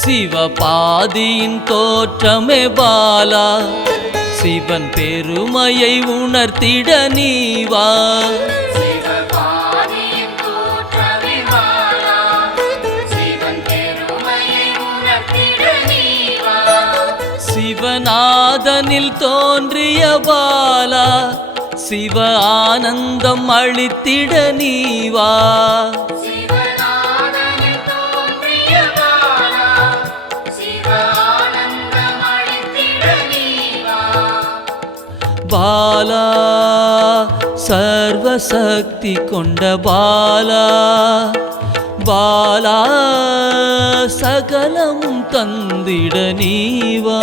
சிவபாதியின் தோற்றமே பாலா, சிவன் பெருமையை உணர்த்திட நீவா. சிவநாதனில் தோன்றிய பாலா, சிவ ஆனந்தம் அளித்திட நீவா. பாலா சர்வசக்தி கொண்ட பாலா, பாலா சகலமும் தந்திட நீவா.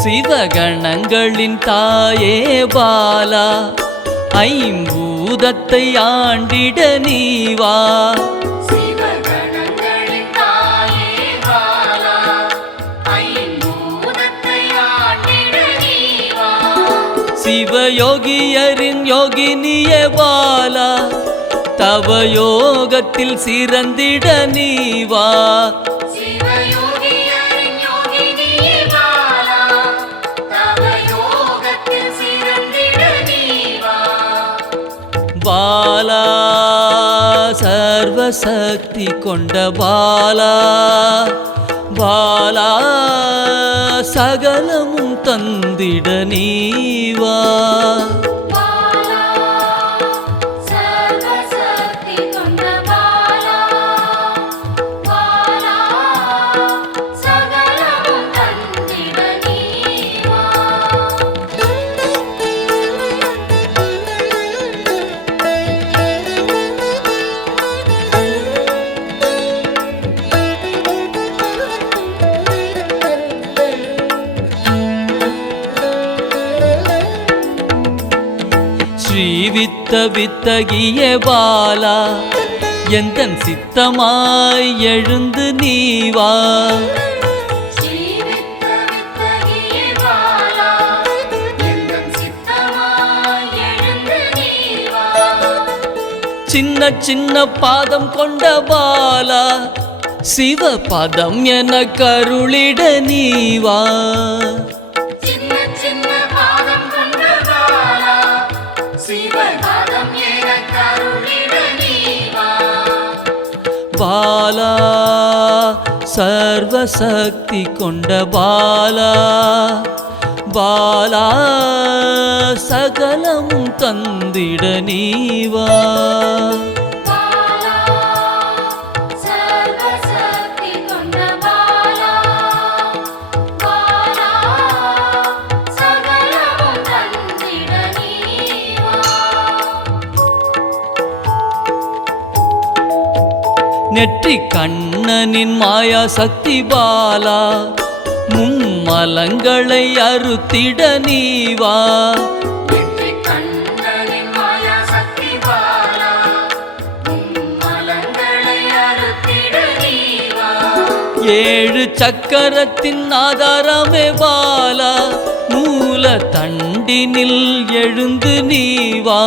சிவகணங்களின் தாயே பாலா, ஐம்பூதத்தை ஆண்டிட நீவா. சிவயோகியரின் யோகினியே பாலா, தவ யோகத்தில் சிறந்திட நீவா. பாலா சர்வசக்தி கொண்ட பாலா, பாலா சகலமும் தந்திட நீவா. ஸ்ரீவித்த வித்தகிய பாலா, எந்தன் சித்தமாய் எழுந்து நீவா. சின்ன சின்ன பாதம் கொண்ட பாலா, சிவ பதம் என கருளிட நீவா. பாலா சர்வசக்தி கொண்ட பாலா, பாலா சகலமும் தந்திட நீவா. நெற்றி கண்ணனின் மாயா சக்தி பாலா, மும்மலங்களை அறுத்திட நீவா. ஏழு சக்கரத்தின் ஆதாரமே பாலா, மூல தண்டினில் எழுந்து நீவா.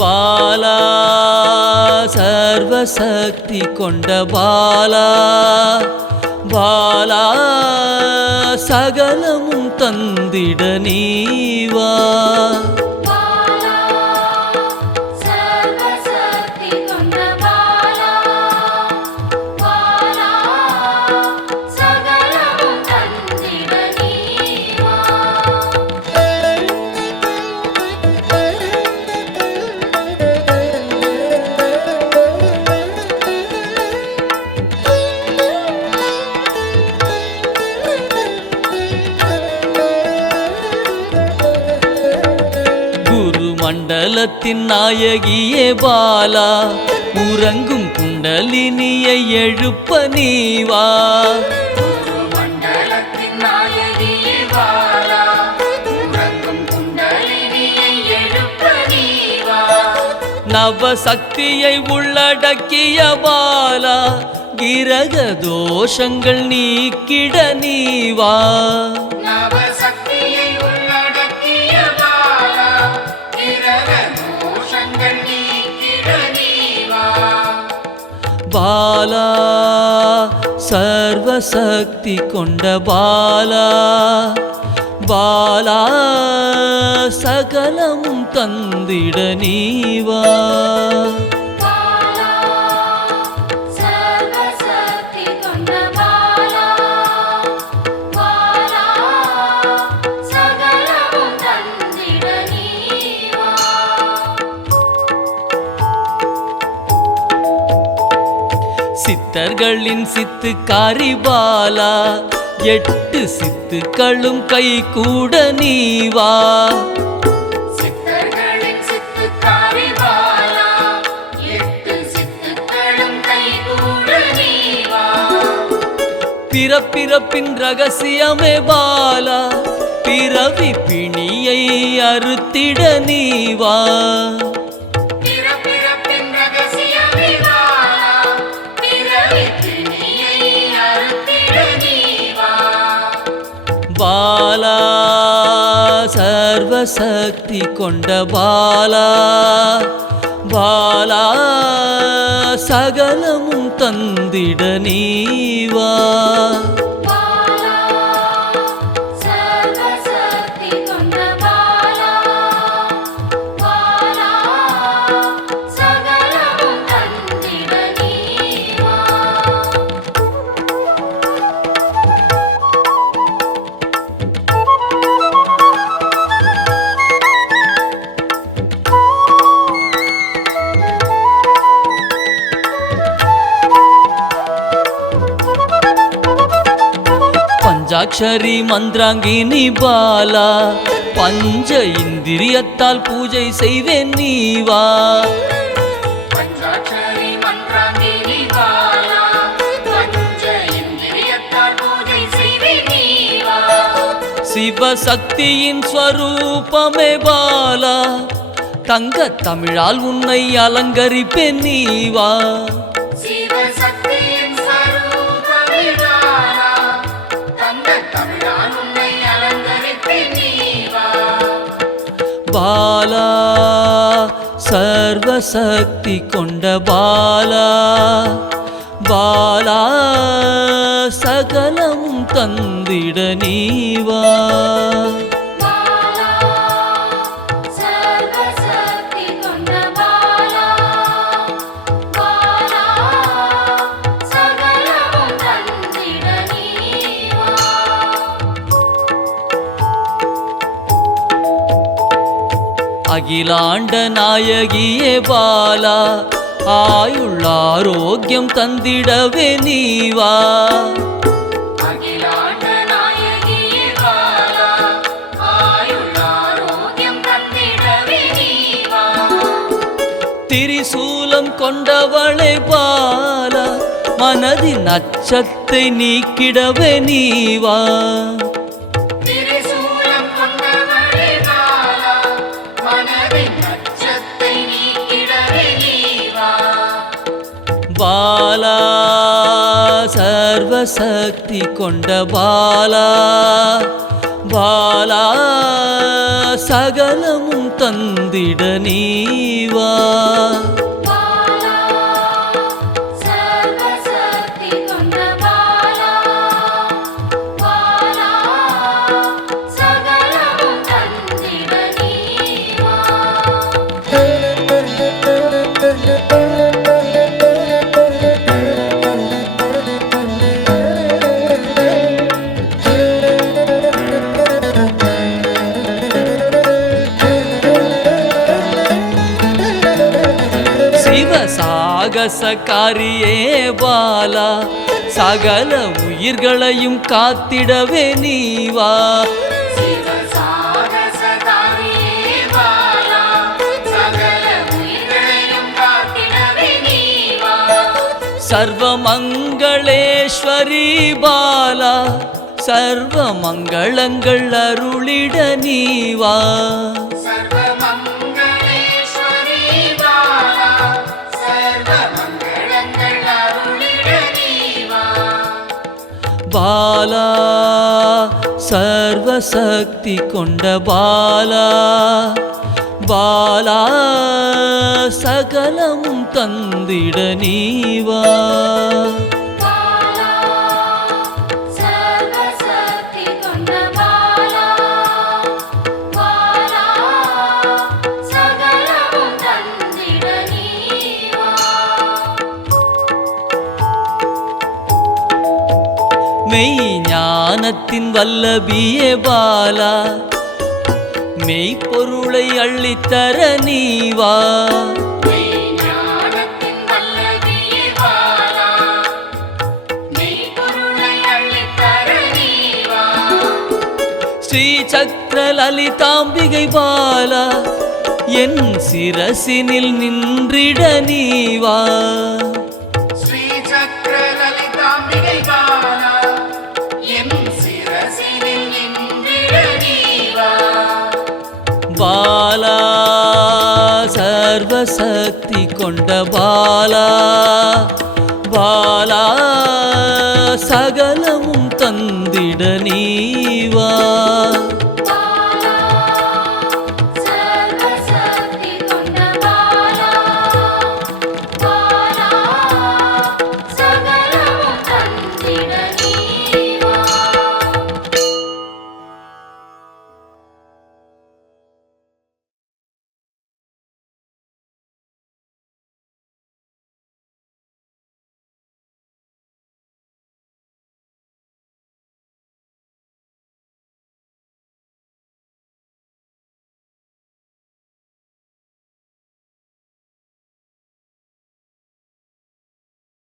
பாலா சர்வசக்தி கொண்ட பாலா, பாலா சகலமும் தந்திட நீவா. மண்டலத்தின் நாயகியே பாலா உறங்கும் குண்டலினியை எழுப்ப நீவா நவசக்தியை உள்ளடக்கிய பாலா கிரக தோஷங்கள் நீக்கிட நீவா பாலா சர்வசக்தி கொண்ட பாலா பாலா சகலமும் தந்திட நீவா சித்தர்களின் சித்துக்காரி பாலா 8 சித்துக்களும் கை கூட நீவா பிறப்பிறப்பின் ரகசியமே பாலா பிறவி பிணியை அறுத்திட நீவா பாலா சர்வசக்தி கொண்ட பாலா பாலா சகலமும் தந்திட நீவா பஞ்சாட்சரி மந்திராங்கினி பாலா பஞ்ச இந்திரியத்தால் பூஜை செய்வேன் நீவா சிவசக்தியின் ஸ்வரூபமே பாலா தங்க தமிழால் உன்னை அலங்கரிப்பேன் நீவா பாலா சர்வசக்தி கொண்ட பாலா பாலா சகலமும் தந்திட நீவா அகிலாண்ட நாயகியே பாலா ஆயுள் ஆரோக்கியம் தந்திடவே நீவா திரிசூலம் கொண்டவளே பாலா மனதின் அச்சத்தை நீக்கிடவே நீவா பாலா சர்வசக்தி கொண்ட பாலா பாலா சகலமும் தந்திட நீவா சாகசக்காரியே பாலா சகல உயிர்களையும் காத்திடவே நீவா சர்வமங்களேஸ்வரி பாலா சர்வ மங்களங்கள் அருளிட நீவா சர்வமங்களேஸ்வரி பாலா சர்வமங்களங்கள் அருளிட நீவா பாலா சர்வசக்தி கொண்ட பாலா பாலா சகலமும் தந்திட நீவா பாலா சர்வசக்தி கொண்ட பாலா பாலா சகலமும் தந்திட நீவா மெய் ஞானத்தின் வல்லபியே பாலா மெய்ப்பொருளை அள்ளித்தர நீவா ஞானத்தின் வல்லபியே பாலா மெய்ப்பொருளை அள்ளித்தர நீவா ஸ்ரீ சக்கர லலிதாம்பிகை பாலா என் சிரசினில் நின்றிட நீவா ஸ்ரீ சக்கர லலிதாம்பிகை பாலா என் சிரசினில் நின்றிட நீவா பாலா சர்வசக்தி கொண்ட பாலா பாலா சகலமும் தந்திட நீவா